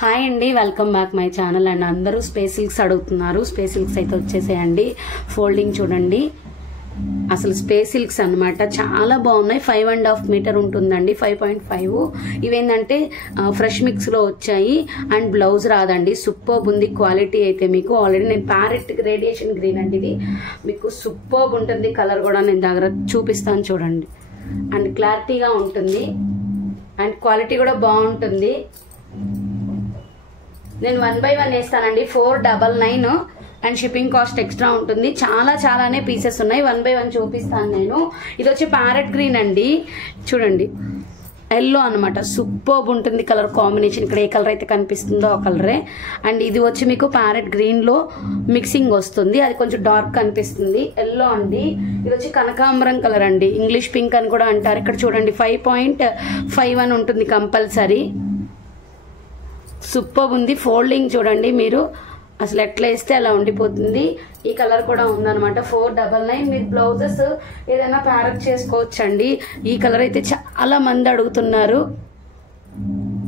Hi అండి, welcome back my channel. And అందరూ space silks అడుగుతున్నారు. స్పేస్ సిల్క్స్ అయితే వచ్చేసేయండి. ఫోల్డింగ్ చూడండి, అసలు స్పేస్ సిల్క్స్ అనమాట, చాలా బాగున్నాయి. 5.5 మీటర్ ఉంటుందండి, 5.5. ఇవేంటంటే ఫ్రెష్ మిక్స్ లో వచ్చాయి. అండ్ బ్లౌజ్ రాదండి. సూపర్బ్ ఉంది క్వాలిటీ అయితే. మీకు ఆల్రెడీ నేను ప్యారెట్ రేడియేషన్ గ్రీన్ అండి, ఇది మీకు సూపర్బ్ ఉంటుంది. కలర్ కూడా నేను దగ్గర చూపిస్తాను చూడండి. అండ్ క్లారిటీగా ఉంటుంది అండ్ క్వాలిటీ కూడా బాగుంటుంది. నేను 1 by 1 వేస్తానండి. 499 అండ్ షిప్పింగ్ కాస్ట్ ఎక్స్ట్రా ఉంటుంది. చాలానే పీసెస్ ఉన్నాయి. 1 by 1 చూపిస్తాను నేను. ఇది వచ్చి ప్యారెట్ గ్రీన్ అండి, చూడండి. ఎల్లో అనమాట, సూపర్బ్ ఉంటుంది కలర్ కాంబినేషన్. ఇక్కడ ఏ కలర్ అయితే కనిపిస్తుందో ఆ కలరే. అండ్ ఇది వచ్చి మీకు ప్యారెట్ గ్రీన్ లో మిక్సింగ్ వస్తుంది, అది కొంచెం డార్క్ కనిపిస్తుంది. ఎల్లో అండి. ఇది వచ్చి కనకాంబరం కలర్ అండి, ఇంగ్లీష్ పింక్ అని కూడా అంటారు. ఇక్కడ చూడండి 5.51 ఉంటుంది కంపల్సరీ. సూపర్ ఉంది. ఫోల్డింగ్ చూడండి మీరు, అసలు ఎట్లా వేస్తే అలా ఉండిపోతుంది. ఈ కలర్ కూడా ఉందన్నమాట. 499. మీరు బ్లౌజెస్ ఏదైనా ప్యారప్ చేసుకోవచ్చండి. ఈ కలర్ అయితే చాలా మంది అడుగుతున్నారు.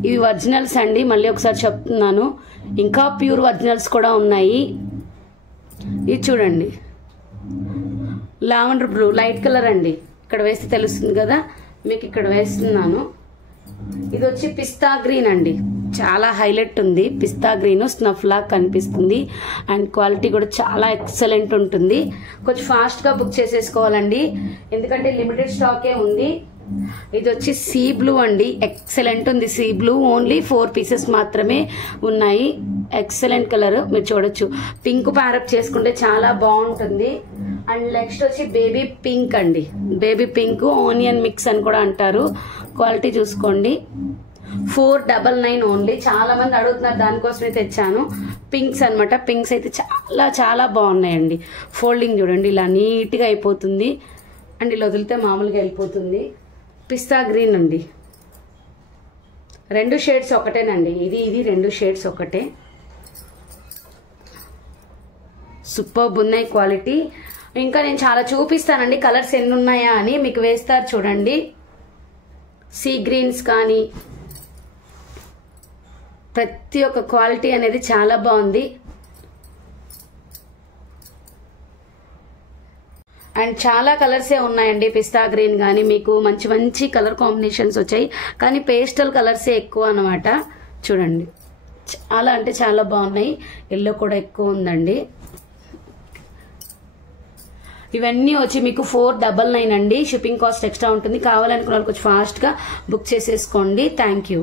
ఇవి ఒరిజినల్స్ అండి, మళ్ళీ ఒకసారి చెప్తున్నాను. ఇంకా ప్యూర్ ఒరిజినల్స్ కూడా ఉన్నాయి. ఇది చూడండి, లావెండర్ బ్లూ లైట్ కలర్ అండి. ఇక్కడ వేస్తే తెలుస్తుంది కదా మీకు, ఇక్కడ వేస్తున్నాను. ఇది వచ్చి పిస్తా గ్రీన్ అండి, చాలా హైలైట్ ఉంది. పిస్తా గ్రీన్ స్నఫ్ లాగా కనిపిస్తుంది. అండ్ క్వాలిటీ కూడా చాలా ఎక్సలెంట్ ఉంటుంది. కొంచెం ఫాస్ట్ గా బుక్ చేసేసుకోవాలండి, ఎందుకంటే లిమిటెడ్ స్టాకే ఉంది. ఇది వచ్చి సీ బ్లూ అండి, ఎక్సలెంట్ ఉంది. సీ బ్లూ ఓన్లీ 4 పీసెస్ మాత్రమే ఉన్నాయి. ఎక్సలెంట్ కలర్, మీరు చూడొచ్చు. పింక్ ప్యారప్ చేసుకుంటే చాలా బాగుంటుంది. అండ్ నెక్స్ట్ వచ్చి బేబీ పింక్ అండి. బేబీ పింక్ ఆనియన్ మిక్స్ అని కూడా అంటారు. క్వాలిటీ చూసుకోండి. 499 ఓన్లీ. చాలా మంది అడుగుతున్నారు, దానికోసమే తెచ్చాను. పింక్స్ అనమాట. పింక్స్ అయితే చాలా బాగున్నాయండి. ఫోల్డింగ్ చూడండి, ఇలా నీట్ గా అయిపోతుంది. అండ్ ఇలా వదిలితే మామూలుగా వెళ్ళిపోతుంది. పిస్తా గ్రీన్ అండి, 2 షేడ్స్ ఒకటేనండి. ఇది 2 షేడ్స్ ఒకటే. సూపర్బ్ ఉన్నాయి క్వాలిటీ. ఇంకా నేను చాలా చూపిస్తానండి కలర్స్ ఎన్ని ఉన్నాయా అని. మీకు వేస్తారు చూడండి. సీ గ్రీన్స్ కానీ ప్రతి ఒక్క క్వాలిటీ అనేది చాలా బాగుంది. అండ్ చాలా కలర్సే ఉన్నాయండి. పిస్తా గ్రీన్ కానీ మీకు మంచి కలర్ కాంబినేషన్స్ వచ్చాయి, కానీ పేస్టల్ కలర్సే ఎక్కువ అనమాట. చూడండి, చాలా అంటే చాలా బాగున్నాయి. ఎల్లో కూడా ఎక్కువ ఉందండి. ఇవన్నీ వచ్చి మీకు 499 అండి. షిప్పింగ్ కాస్ట్ ఎక్స్ట్రా ఉంటుంది. కావాలనుకున్న వాళ్ళు కొంచెం ఫాస్ట్గా బుక్ చేసేసుకోండి. Thank you.